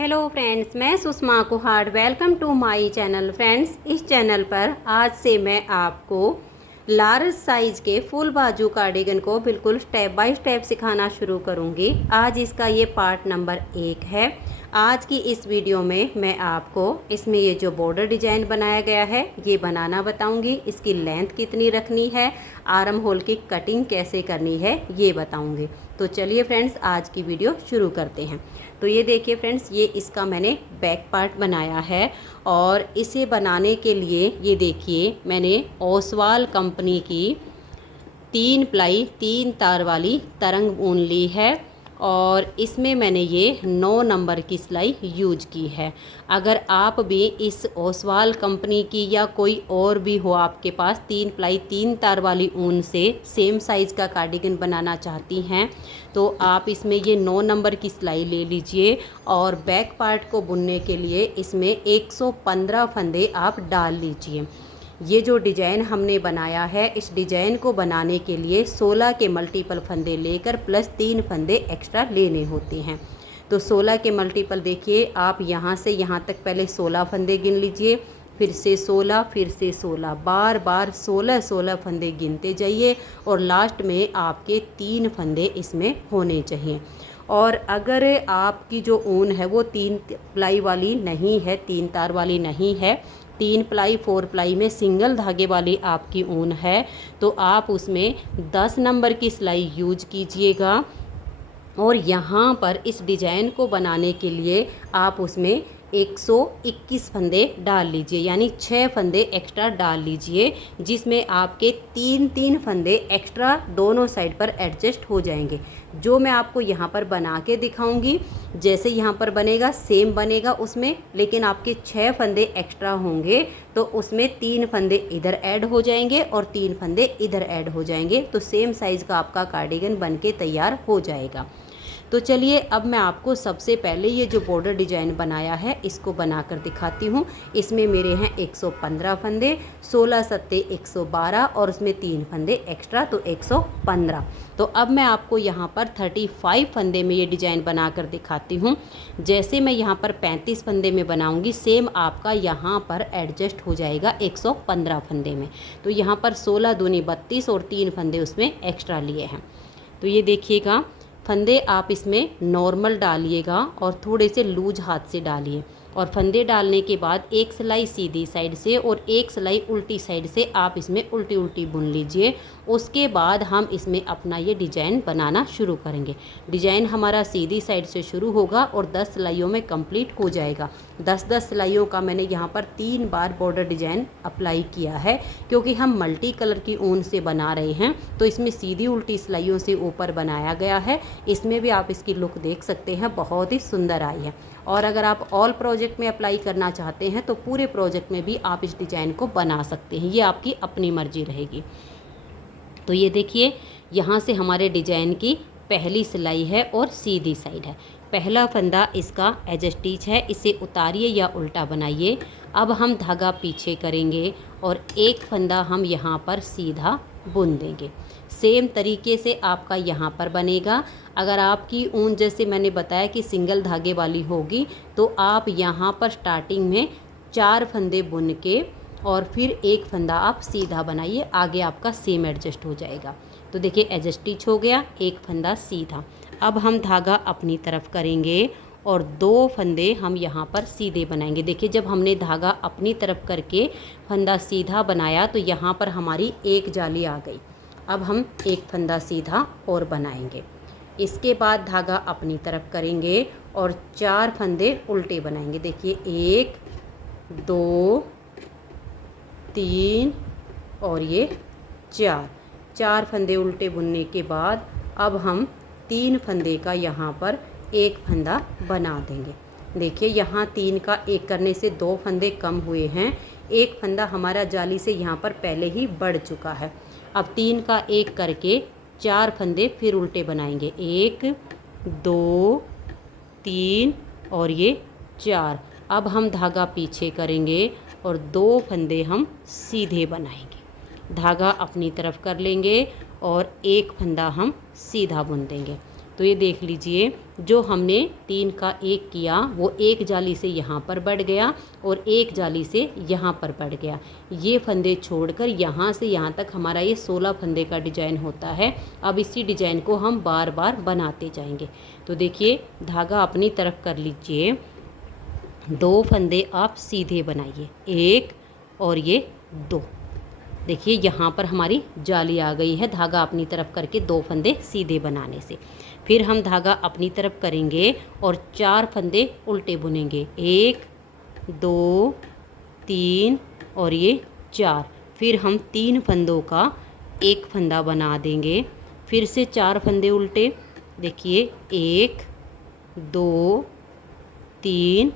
Hello friends, मैं Sushma Kuhar. Welcome to my channel. Friends, इस चैनल पर आज से मैं आपको लार्ज साइज़ के फुल बाजू कार्डिगन को बिल्कुल स्टेप बाय स्टेप सिखाना शुरू करूंगी। आज इसका ये पार्ट नंबर 1 है। आज की इस वीडियो में मैं आपको इसमें ये जो बॉर्डर डिजाइन बनाया गया है ये बनाना बताऊंगी। इसकी लेंथ कितनी रखनी है, आर्म होल की कटिंग कैसे करनी है ये बताऊंगी। तो चलिए फ्रेंड्स, आज की वीडियो शुरू करते हैं। तो ये देखिए फ्रेंड्स, ये इसका मैंने बैक पार्ट बनाया है और इसे बनाने के लिए ये देखिए मैंने ओसवाल कंपनी की 3 प्लाई 3 तार वाली तरंग ऊन ली है और इसमें मैंने ये 9 नंबर की सिलाई यूज की है। अगर आप भी इस ओसवाल कंपनी की या कोई और भी हो आपके पास 3 प्लाई 3 तार वाली ऊन से सेम साइज़ का कार्डिगन बनाना चाहती हैं तो आप इसमें ये 9 नंबर की सिलाई ले लीजिए और बैक पार्ट को बुनने के लिए इसमें 115 फंदे आप डाल लीजिए। ये जो डिज़ाइन हमने बनाया है, इस डिज़ाइन को बनाने के लिए 16 के मल्टीपल फंदे लेकर प्लस 3 फंदे एक्स्ट्रा लेने होते हैं। तो 16 के मल्टीपल देखिए, आप यहाँ से यहाँ तक पहले 16 फंदे गिन लीजिए, फिर से 16, फिर से 16, बार बार 16 फंदे गिनते जाइए और लास्ट में आपके 3 फंदे इसमें होने चाहिए। और अगर आपकी जो ऊन है वो 3 प्लाई वाली नहीं है, 3 तार वाली नहीं है, 3 प्लाई 4 प्लाई में सिंगल धागे वाली आपकी ऊन है तो आप उसमें 10 नंबर की सिलाई यूज कीजिएगा। और यहाँ पर इस डिज़ाइन को बनाने के लिए आप उसमें 121 फंदे डाल लीजिए, यानी 6 फंदे एक्स्ट्रा डाल लीजिए, जिसमें आपके 3 फंदे एक्स्ट्रा दोनों साइड पर एडजस्ट हो जाएंगे। जो मैं आपको यहाँ पर बना के दिखाऊंगी, जैसे यहाँ पर बनेगा सेम बनेगा उसमें, लेकिन आपके 6 फंदे एक्स्ट्रा होंगे तो उसमें 3 फंदे इधर ऐड हो जाएंगे और 3 फंदे इधर ऐड हो जाएंगे, तो सेम साइज़ का आपका कार्डिगन बन के तैयार हो जाएगा। तो चलिए अब मैं आपको सबसे पहले ये जो बॉर्डर डिज़ाइन बनाया है इसको बनाकर दिखाती हूँ। इसमें मेरे हैं 115 फंदे, 16 सत्ते 112 और उसमें 3 फंदे एक्स्ट्रा तो 115। तो अब मैं आपको यहाँ पर 35 फंदे में ये डिज़ाइन बनाकर दिखाती हूँ। जैसे मैं यहाँ पर 35 फंदे में बनाऊँगी सेम आपका यहाँ पर एडजस्ट हो जाएगा 115 फंदे में। तो यहाँ पर 16 दूनी 32 और 3 फंदे उसमें एक्स्ट्रा लिए हैं। तो ये देखिएगा, फंदे आप इसमें नॉर्मल डालिएगा और थोड़े से लूज हाथ से डालिए और फंदे डालने के बाद एक सिलाई सीधी साइड से और एक सिलाई उल्टी साइड से आप इसमें उल्टी उल्टी बुन लीजिए। उसके बाद हम इसमें अपना ये डिज़ाइन बनाना शुरू करेंगे। डिज़ाइन हमारा सीधी साइड से शुरू होगा और 10 सिलाइयों में कंप्लीट हो जाएगा। 10-10 सिलाइयों का मैंने यहाँ पर 3 बार बॉर्डर डिज़ाइन अप्लाई किया है, क्योंकि हम मल्टी कलर की ऊन से बना रहे हैं तो इसमें सीधी उल्टी सिलाइयों से ऊपर बनाया गया है। इसमें भी आप इसकी लुक देख सकते हैं, बहुत ही सुंदर आई है। और अगर आप ऑल प्रोजेक्ट में अप्लाई करना चाहते हैं तो पूरे प्रोजेक्ट में भी आप इस डिज़ाइन को बना सकते हैं, ये आपकी अपनी मर्जी रहेगी। तो ये देखिए, यहाँ से हमारे डिज़ाइन की पहली सिलाई है और सीधी साइड है। पहला फंदा इसका एज स्टिच है, इसे उतारिए या उल्टा बनाइए। अब हम धागा पीछे करेंगे और एक फंदा हम यहाँ पर सीधा बुन देंगे। सेम तरीके से आपका यहाँ पर बनेगा। अगर आपकी ऊन जैसे मैंने बताया कि सिंगल धागे वाली होगी तो आप यहाँ पर स्टार्टिंग में 4 फंदे बुन के और फिर एक फंदा आप सीधा बनाइए, आगे आपका सेम एडजस्ट हो जाएगा। तो देखिए एज स्टिच हो गया, एक फंदा सीधा। अब हम धागा अपनी तरफ करेंगे और 2 फंदे हम यहाँ पर सीधे बनाएंगे। देखिए जब हमने धागा अपनी तरफ करके फंदा सीधा बनाया तो यहाँ पर हमारी एक जाली आ गई। अब हम एक फंदा सीधा और बनाएंगे। इसके बाद धागा अपनी तरफ करेंगे और 4 फंदे उल्टे बनाएंगे। देखिए 1 2 3 और ये 4 फंदे उल्टे बुनने के बाद अब हम 3 फंदे का यहाँ पर एक फंदा बना देंगे। देखिए यहाँ 3 का 1 करने से 2 फंदे कम हुए हैं, एक फंदा हमारा जाली से यहाँ पर पहले ही बढ़ चुका है। अब 3 का 1 करके 4 फंदे फिर उल्टे बनाएंगे, 1 2 3 और ये 4। अब हम धागा पीछे करेंगे और 2 फंदे हम सीधे बनाएंगे। धागा अपनी तरफ कर लेंगे और एक फंदा हम सीधा बुन देंगे। तो ये देख लीजिए, जो हमने 3 का 1 किया वो एक जाली से यहाँ पर बढ़ गया और एक जाली से यहाँ पर बढ़ गया। ये फंदे छोड़कर यहाँ से यहाँ तक हमारा ये 16 फंदे का डिजाइन होता है। अब इसी डिजाइन को हम बार बार बनाते जाएंगे। तो देखिए, धागा अपनी तरफ कर लीजिए, 2 फंदे आप सीधे बनाइए, 1 और ये 2। देखिए यहाँ पर हमारी जाली आ गई है धागा अपनी तरफ करके 2 फंदे सीधे बनाने से। फिर हम धागा अपनी तरफ करेंगे और 4 फंदे उल्टे बुनेंगे, 1 2 3 और ये 4। फिर हम 3 फंदों का एक फंदा बना देंगे, फिर से 4 फंदे उल्टे, देखिए 1 2 3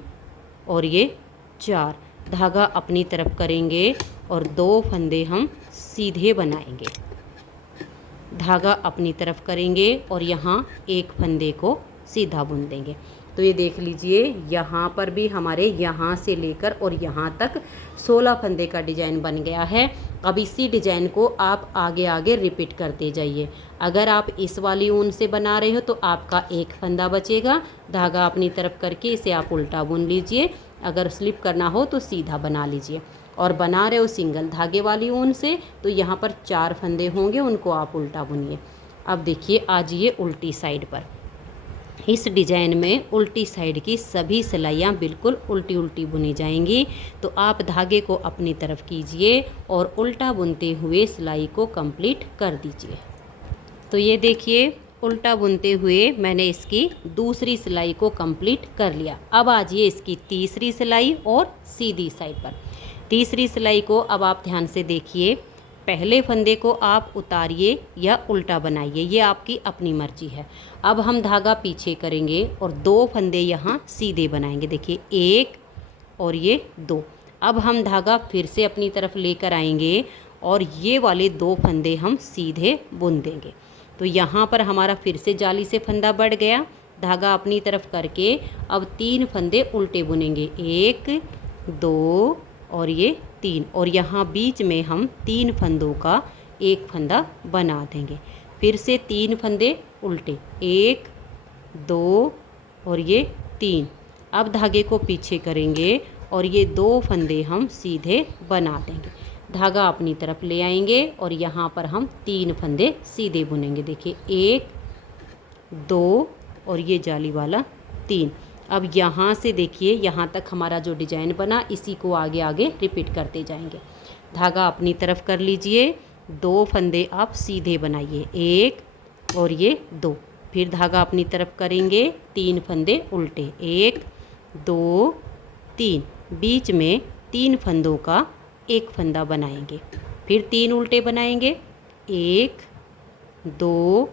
और ये 4। धागा अपनी तरफ करेंगे और 2 फंदे हम सीधे बनाएंगे, धागा अपनी तरफ करेंगे और यहाँ एक फंदे को सीधा बुन देंगे। तो ये देख लीजिए, यहाँ पर भी हमारे यहाँ से लेकर और यहाँ तक 16 फंदे का डिज़ाइन बन गया है। अब इसी डिज़ाइन को आप आगे आगे रिपीट करते जाइए। अगर आप इस वाली ऊन से बना रहे हो तो आपका एक फंदा बचेगा, धागा अपनी तरफ करके इसे आप उल्टा बुन लीजिए। अगर स्लिप करना हो तो सीधा बना लीजिए। और बना रहे हो सिंगल धागे वाली ऊन से तो यहाँ पर 4 फंदे होंगे, उनको आप उल्टा बुनिए। अब देखिए, आज ये उल्टी साइड पर, इस डिज़ाइन में उल्टी साइड की सभी सिलाइयाँ बिल्कुल उल्टी उल्टी बुनी जाएंगी। तो आप धागे को अपनी तरफ कीजिए और उल्टा बुनते हुए सिलाई को कंप्लीट कर दीजिए। तो ये देखिए, उल्टा बुनते हुए मैंने इसकी दूसरी सिलाई को कंप्लीट कर लिया। अब आ जाइए इसकी तीसरी सिलाई और सीधी साइड पर। तीसरी सिलाई को अब आप ध्यान से देखिए, पहले फंदे को आप उतारिए या उल्टा बनाइए, ये आपकी अपनी मर्जी है। अब हम धागा पीछे करेंगे और 2 फंदे यहाँ सीधे बनाएंगे, देखिए 1 और ये 2। अब हम धागा फिर से अपनी तरफ लेकर आएंगे और ये वाले 2 फंदे हम सीधे बुन देंगे। तो यहाँ पर हमारा फिर से जाली से फंदा बढ़ गया, धागा अपनी तरफ करके अब 3 फंदे उल्टे बुनेंगे, 1 2 और ये 3। और यहाँ बीच में हम 3 फंदों का एक फंदा बना देंगे, फिर से 3 फंदे उल्टे, 1 2 और ये 3। अब धागे को पीछे करेंगे और ये 2 फंदे हम सीधे बना देंगे, धागा अपनी तरफ ले आएंगे और यहाँ पर हम 3 फंदे सीधे बुनेंगे, देखिए 1 2 और ये जाली वाला 3। अब यहाँ से देखिए, यहाँ तक हमारा जो डिजाइन बना इसी को आगे आगे रिपीट करते जाएंगे। धागा अपनी तरफ कर लीजिए, 2 फंदे आप सीधे बनाइए, 1 और ये 2। फिर धागा अपनी तरफ करेंगे, 3 फंदे उल्टे, 1 2 3। बीच में 3 फंदों का एक फंदा बनाएंगे, फिर 3 उल्टे बनाएंगे, 1 2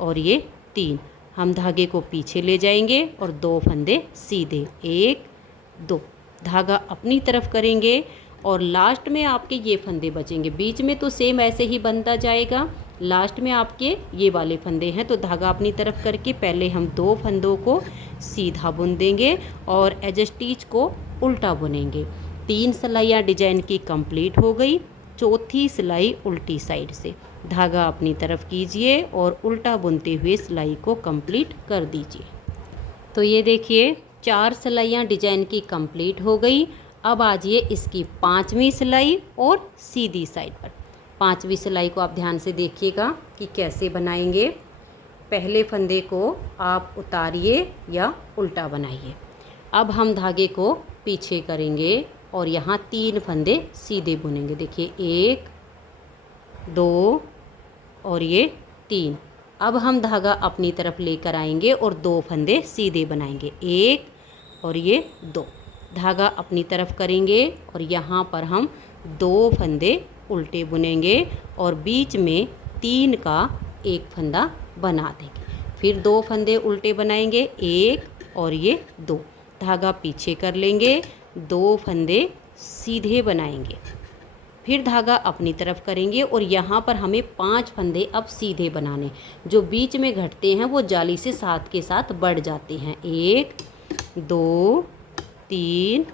और ये 3। हम धागे को पीछे ले जाएंगे और 2 फंदे सीधे, 1 2। धागा अपनी तरफ करेंगे और लास्ट में आपके ये फंदे बचेंगे। बीच में तो सेम ऐसे ही बनता जाएगा, लास्ट में आपके ये वाले फंदे हैं। तो धागा अपनी तरफ करके पहले हम 2 फंदों को सीधा बुन देंगे और एज स्टिच को उल्टा बुनेंगे। 3 सिलाइयाँ डिजाइन की कंप्लीट हो गई, चौथी सिलाई उल्टी साइड से। धागा अपनी तरफ कीजिए और उल्टा बुनते हुए सिलाई को कंप्लीट कर दीजिए। तो ये देखिए, 4 सिलाइयाँ डिजाइन की कंप्लीट हो गई। अब आ जाइए इसकी 5वीं सिलाई और सीधी साइड पर। 5वीं सिलाई को आप ध्यान से देखिएगा कि कैसे बनाएंगे। पहले फंदे को आप उतारिए या उल्टा बनाइए। अब हम धागे को पीछे करेंगे और यहाँ 3 फंदे सीधे बुनेंगे, देखिए 1 2 और ये 3। अब हम धागा अपनी तरफ लेकर आएंगे और 2 फंदे सीधे बनाएंगे, 1 और ये 2। धागा अपनी तरफ करेंगे और यहाँ पर हम 2 फंदे उल्टे बुनेंगे और बीच में 3 का एक फंदा बना देंगे। फिर 2 फंदे उल्टे बनाएंगे, 1 और ये 2। धागा पीछे कर लेंगे, 2 फंदे सीधे बनाएंगे, फिर धागा अपनी तरफ करेंगे और यहाँ पर हमें 5 फंदे अब सीधे बनाने, जो बीच में घटते हैं वो जाली से साथ के साथ बढ़ जाते हैं, 1 2 3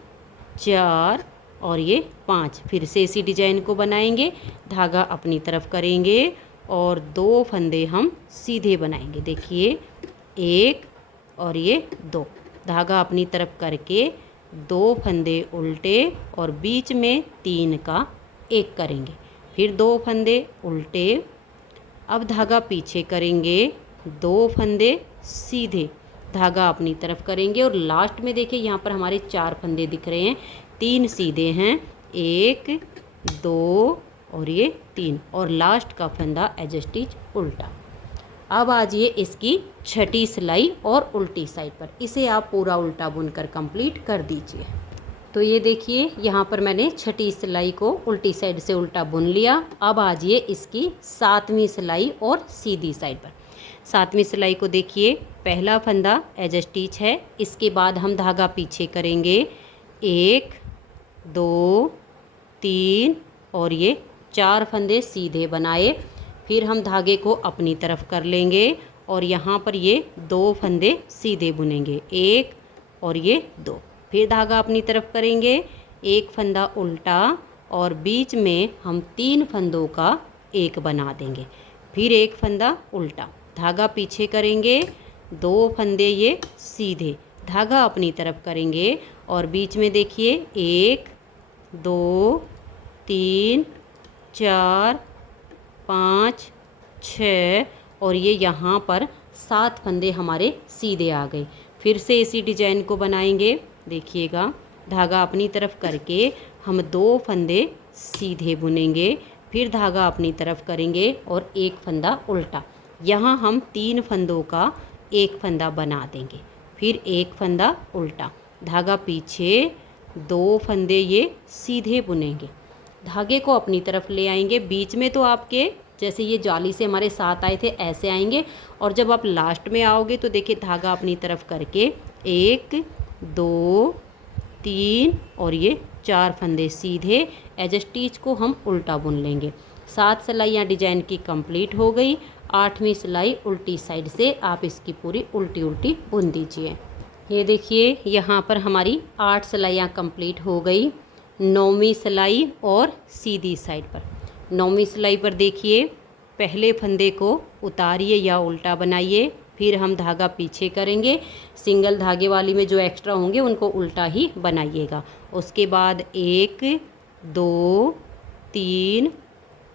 4 और ये 5। फिर से इसी डिजाइन को बनाएंगे, धागा अपनी तरफ करेंगे और 2 फंदे हम सीधे बनाएंगे, देखिए एक और ये 2। धागा अपनी तरफ करके 2 फंदे उल्टे और बीच में 3 का 1 करेंगे, फिर 2 फंदे उल्टे। अब धागा पीछे करेंगे, 2 फंदे सीधे, धागा अपनी तरफ करेंगे और लास्ट में देखिए यहाँ पर हमारे 4 फंदे दिख रहे हैं, 3 सीधे हैं, 1 2 और ये 3 और लास्ट का फंदा एज स्टिच उल्टा। अब आ जाइए इसकी छठी सिलाई और उल्टी साइड पर, इसे आप पूरा उल्टा बुनकर कंप्लीट कर दीजिए। तो ये देखिए यहाँ पर मैंने छठी सिलाई को उल्टी साइड से उल्टा बुन लिया। अब आ जाइए इसकी 7वीं सिलाई और सीधी साइड पर। 7वीं सिलाई को देखिए, पहला फंदा एज स्टिच है, इसके बाद हम धागा पीछे करेंगे, 1 2 3 और ये 4 फंदे सीधे बनाए, फिर हम धागे को अपनी तरफ कर लेंगे और यहाँ पर ये 2 फंदे सीधे बुनेंगे, 1 और ये 2, फिर धागा अपनी तरफ करेंगे, 1 फंदा उल्टा और बीच में हम 3 फंदों का 1 बना देंगे, फिर 1 फंदा उल्टा, धागा पीछे करेंगे, 2 फंदे ये सीधे, धागा अपनी तरफ करेंगे और बीच में देखिए 1 2 3 4 5 6 और ये यहाँ पर 7 फंदे हमारे सीधे आ गए। फिर से इसी डिजाइन को बनाएंगे, देखिएगा धागा अपनी तरफ करके हम 2 फंदे सीधे बुनेंगे, फिर धागा अपनी तरफ करेंगे और 1 फंदा उल्टा, यहाँ हम 3 फंदों का 1 फंदा बना देंगे, फिर 1 फंदा उल्टा, धागा पीछे, 2 फंदे ये सीधे बुनेंगे, धागे को अपनी तरफ ले आएंगे, बीच में तो आपके जैसे ये जाली से हमारे 7 आए थे ऐसे आएंगे और जब आप लास्ट में आओगे तो देखिए धागा अपनी तरफ करके 1 2 3 और ये 4 फंदे सीधे एज स्टिच को हम उल्टा बुन लेंगे। 7 सिलाइयाँ डिजाइन की कंप्लीट हो गई। 8वीं सिलाई उल्टी साइड से आप इसकी पूरी उल्टी उल्टी बुन दीजिए। ये देखिए यहाँ पर हमारी 8 सिलाइयाँ कंप्लीट हो गई। 9वीं सिलाई और सीधी साइड पर। 9वीं सिलाई पर देखिए पहले फंदे को उतारिए या उल्टा बनाइए, फिर हम धागा पीछे करेंगे, सिंगल धागे वाली में जो एक्स्ट्रा होंगे उनको उल्टा ही बनाइएगा। उसके बाद 1 2 3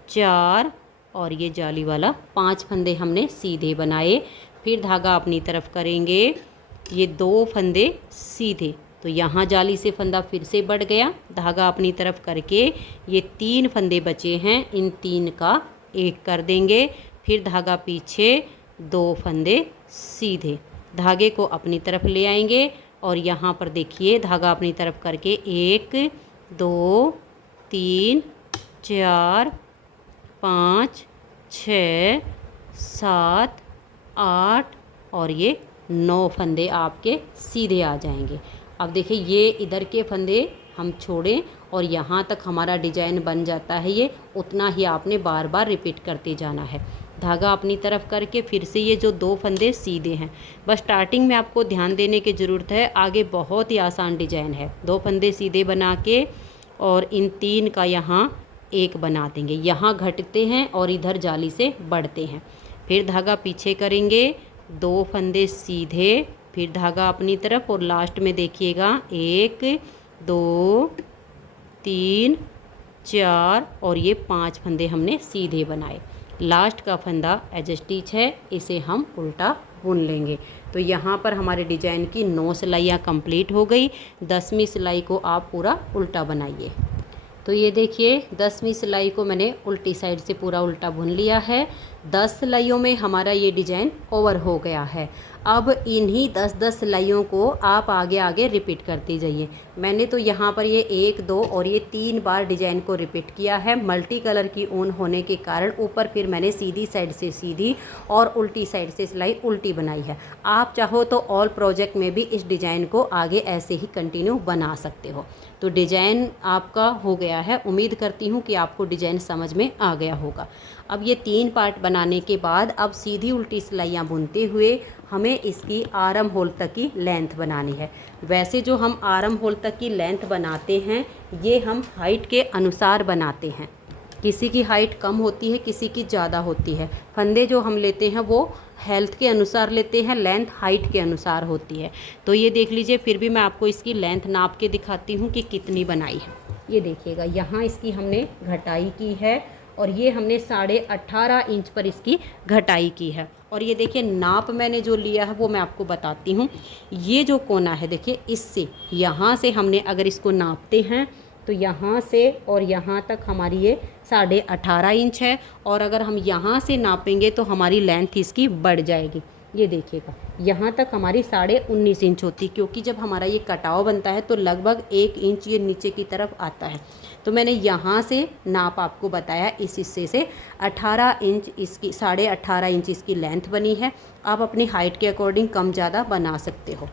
4 और ये जाली वाला 5 फंदे हमने सीधे बनाए, फिर धागा अपनी तरफ करेंगे, ये 2 फंदे सीधे, तो यहाँ जाली से फंदा फिर से बढ़ गया, धागा अपनी तरफ करके ये 3 फंदे बचे हैं, इन 3 का 1 कर देंगे, फिर धागा पीछे, 2 फंदे सीधे, धागे को अपनी तरफ ले आएंगे और यहाँ पर देखिए धागा अपनी तरफ करके 1 2 3 4 5 6 7 8 और ये 9 फंदे आपके सीधे आ जाएंगे। अब देखिए ये इधर के फंदे हम छोड़ें और यहाँ तक हमारा डिजाइन बन जाता है, ये उतना ही आपने बार बार रिपीट करते जाना है। धागा अपनी तरफ करके फिर से ये जो 2 फंदे सीधे हैं, बस स्टार्टिंग में आपको ध्यान देने की ज़रूरत है, आगे बहुत ही आसान डिजाइन है। 2 फंदे सीधे बना के और इन 3 का यहाँ 1 बना देंगे, यहाँ घटते हैं और इधर जाली से बढ़ते हैं, फिर धागा पीछे करेंगे, 2 फंदे सीधे, फिर धागा अपनी तरफ और लास्ट में देखिएगा 1 2 3 4 और ये 5 फंदे हमने सीधे बनाए। लास्ट का फंदा एज स्टिच है, इसे हम उल्टा बुन लेंगे। तो यहाँ पर हमारे डिजाइन की 9 सिलाइयाँ कंप्लीट हो गई। 10वीं सिलाई को आप पूरा उल्टा बनाइए। तो ये देखिए 10वीं सिलाई को मैंने उल्टी साइड से पूरा उल्टा बुन लिया है। 10 सिलाइयों में हमारा ये डिज़ाइन ओवर हो गया है। अब इन्हीं 10-10 सिलाइयों को आप आगे आगे रिपीट करते जाइए। मैंने तो यहाँ पर ये 1 2 और ये 3 बार डिज़ाइन को रिपीट किया है। मल्टी कलर की ऊन होने के कारण ऊपर फिर मैंने सीधी साइड से सीधी और उल्टी साइड से सिलाई उल्टी बनाई है। आप चाहो तो ऑल प्रोजेक्ट में भी इस डिज़ाइन को आगे ऐसे ही कंटिन्यू बना सकते हो। तो डिज़ाइन आपका हो गया है। उम्मीद करती हूँ कि आपको डिज़ाइन समझ में आ गया होगा। अब ये 3 पार्ट बनाने के बाद अब सीधी उल्टी सिलाइयाँ बुनते हुए हमें इसकी आर्म होल तक की लेंथ बनानी है। वैसे जो हम आर्म होल तक की लेंथ बनाते हैं ये हम हाइट के अनुसार बनाते हैं। किसी की हाइट कम होती है, किसी की ज़्यादा होती है। फंदे जो हम लेते हैं वो हेल्थ के अनुसार लेते हैं, लेंथ हाइट के अनुसार होती है। तो ये देख लीजिए, फिर भी मैं आपको इसकी लेंथ नाप के दिखाती हूँ कि कितनी बनाई है। ये देखिएगा, यहाँ इसकी हमने घटाई की है और ये हमने 18.5 इंच पर इसकी घटाई की है। और ये देखिए नाप मैंने जो लिया है वो मैं आपको बताती हूँ। ये जो कोना है देखिए, इससे यहाँ से हमने अगर इसको नापते हैं तो यहाँ से और यहाँ तक हमारी ये 18.5 इंच है। और अगर हम यहाँ से नापेंगे तो हमारी लेंथ इसकी बढ़ जाएगी। ये देखिएगा, यहाँ तक हमारी 19.5 इंच होती, क्योंकि जब हमारा ये कटाव बनता है तो लगभग 1 इंच ये नीचे की तरफ आता है। तो मैंने यहाँ से नाप आपको बताया, इस हिस्से से 18 इंच इसकी 18.5 इंच इसकी लेंथ बनी है। आप अपनी हाइट के अकॉर्डिंग कम ज़्यादा बना सकते हो।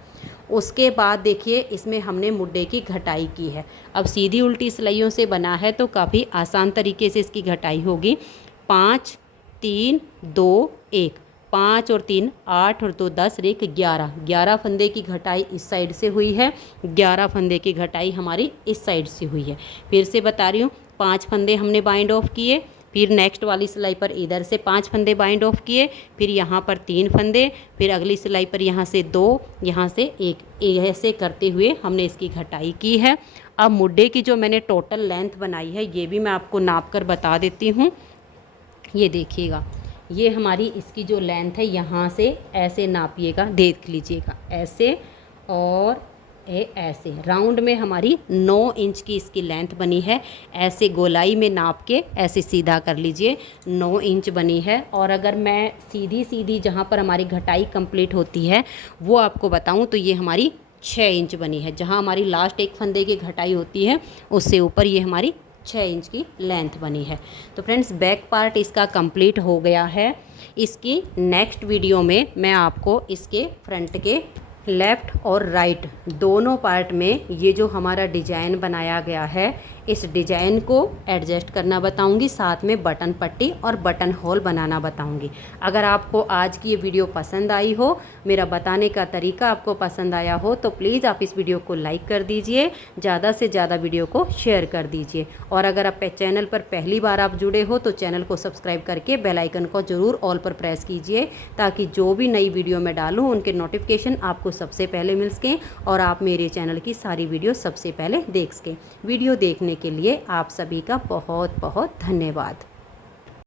उसके बाद देखिए, इसमें हमने मुड्डे की घटाई की है। अब सीधी उल्टी सिलाइयों से बना है तो काफ़ी आसान तरीके से इसकी घटाई होगी। 5 3 2 1, 5 और 3 8 और 2 10 और 1 11 फंदे की घटाई इस साइड से हुई है, 11 फंदे की घटाई हमारी इस साइड से हुई है। फिर से बता रही हूँ, 5 फंदे हमने बाइंड ऑफ किए, फिर नेक्स्ट वाली सिलाई पर इधर से 5 फंदे बाइंड ऑफ किए, फिर यहाँ पर 3 फंदे, फिर अगली सिलाई पर यहाँ से 2, यहाँ से 1, ऐसे करते हुए हमने इसकी घटाई की है। अब मुड्डे की जो मैंने टोटल लेंथ बनाई है ये भी मैं आपको नाप कर बता देती हूँ। ये देखिएगा, ये हमारी इसकी जो लेंथ है, यहाँ से ऐसे नापिएगा, देख लीजिएगा ऐसे, और ऐसे राउंड में हमारी 9 इंच की इसकी लेंथ बनी है। ऐसे गोलाई में नाप के ऐसे सीधा कर लीजिए, 9 इंच बनी है। और अगर मैं सीधी सीधी जहाँ पर हमारी घटाई कंप्लीट होती है वो आपको बताऊँ तो ये हमारी 6 इंच बनी है। जहाँ हमारी लास्ट एक फंदे की घटाई होती है उससे ऊपर ये हमारी 6 इंच की लेंथ बनी है। तो फ्रेंड्स, बैक पार्ट इसका कंप्लीट हो गया है। इसकी नेक्स्ट वीडियो में मैं आपको इसके फ्रंट के लेफ़्ट और राइट दोनों पार्ट में ये जो हमारा डिज़ाइन बनाया गया है, इस डिज़ाइन को एडजस्ट करना बताऊंगी, साथ में बटन पट्टी और बटन होल बनाना बताऊंगी। अगर आपको आज की ये वीडियो पसंद आई हो, मेरा बताने का तरीका आपको पसंद आया हो, तो प्लीज़ आप इस वीडियो को लाइक कर दीजिए, ज़्यादा से ज़्यादा वीडियो को शेयर कर दीजिए। और अगर आप चैनल पर पहली बार आप जुड़े हो तो चैनल को सब्सक्राइब करके बेल आइकन को ज़रूर ऑल पर प्रेस कीजिए, ताकि जो भी नई वीडियो मैं डालूँ उनके नोटिफिकेशन आपको सबसे पहले मिल सकें और आप मेरे चैनल की सारी वीडियो सबसे पहले देख सकें। वीडियो देखने के लिए आप सभी का बहुत बहुत धन्यवाद।